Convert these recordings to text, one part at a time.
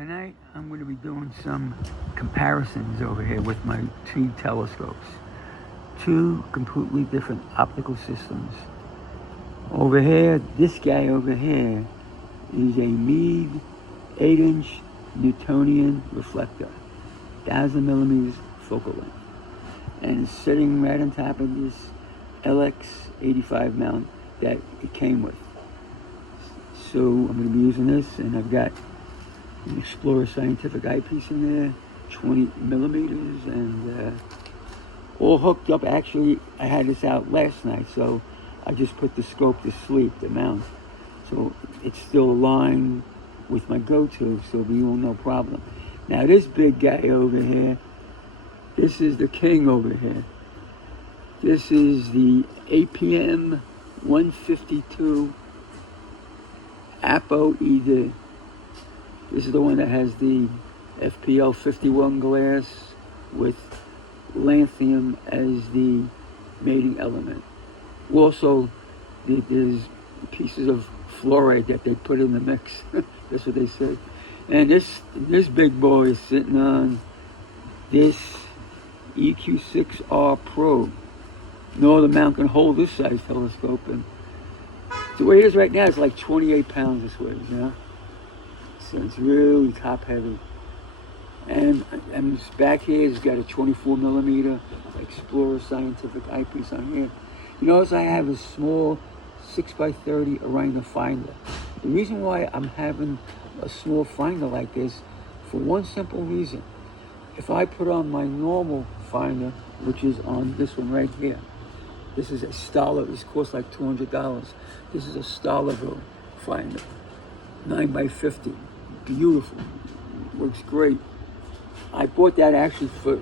Tonight I'm going to be doing some comparisons over here with my two telescopes. Two completely different optical systems. Over here, this guy over here is a Meade 8-inch Newtonian reflector, 1,000 millimeters focal length. And it's sitting right on top of this LX85 mount that it came with. So I'm going to be using this, and I've got an Explorer scientific eyepiece in there, 20 millimeters, and all hooked up. Actually, I had this out last night, so I just put the scope to sleep, the mount. So it's still aligned with my go-to, so we will no problem. Now this big guy over here, this is the king over here. This is the APM 152 APO ED. This is the one that has the FPL 51 glass with lanthanum as the mating element. Also, there's pieces of fluoride that they put in the mix. That's what they said. And this big boy is sitting on this EQ6R probe. No other mount can hold this size telescope, and the way it is right now, it's like 28 pounds this way, you know? So it's really top heavy. And this back here, it's got a 24 millimeter Explorer scientific eyepiece on here. You notice I have a small 6x30 Orion finder. The reason why I'm having a small finder like this, for one simple reason. If I put on my normal finder, which is on this one right here, this is a Staller, this costs like $200. This is a Stalerville finder, 9x50, beautiful, works great. I bought that actually for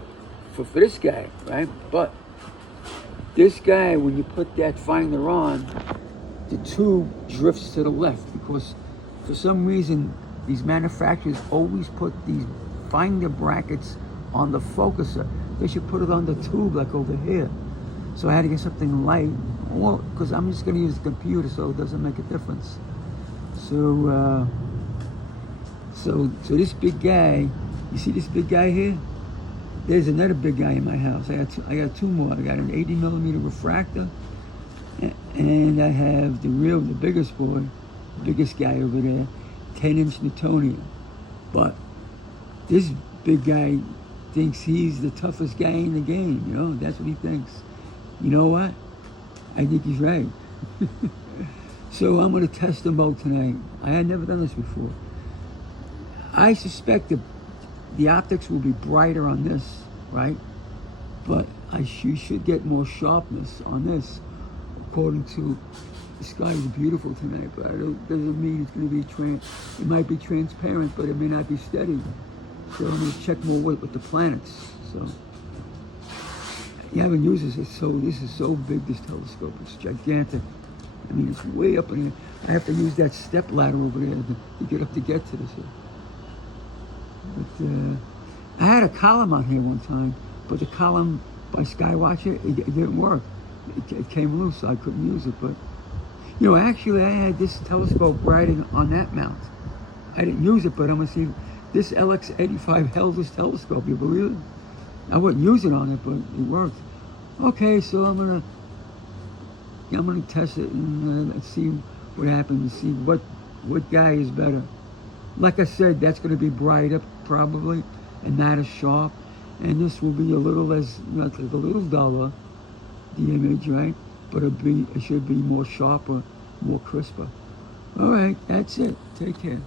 this guy, right? But this guy, when you put that finder on, the tube drifts to the left because for some reason these manufacturers always put these finder brackets on the focuser. They should put it on the tube like over here. So I had to get something light, well, because I'm just going to use the computer, so it doesn't make a difference. So this big guy, you see this big guy here? There's another big guy in my house. I got two more. I got an 80 millimeter refractor, and I have the biggest boy, the biggest guy over there, 10-inch Newtonian. But this big guy thinks he's the toughest guy in the game, you know? That's what he thinks. You know what? I think he's right. So I'm going to test them both tonight. I had never done this before. I suspect the optics will be brighter on this, right? But you should get more sharpness on this, according to the sky is beautiful tonight, but it doesn't mean it's going to be it might be transparent, but it may not be steady. So I'm going to check more with the planets. So you haven't used this. This is so big, this telescope. It's gigantic. I mean, it's way up in here. I have to use that step ladder over there to get to this here. But I had a column on here one time, but the column by Skywatcher, it didn't work. It came loose, so I couldn't use it. But, you know, actually I had this telescope riding on that mount. I didn't use it, but I'm going to see, this LX85 held this telescope, you believe it? I wouldn't use it on it, but it worked. Okay, so I'm gonna test it and see what happens, see what guy is better. Like I said, that's gonna be brighter probably, and not as sharp. And this will be a little less, like a little duller, the image, right? But it should be more sharper, more crisper. All right, that's it. Take care.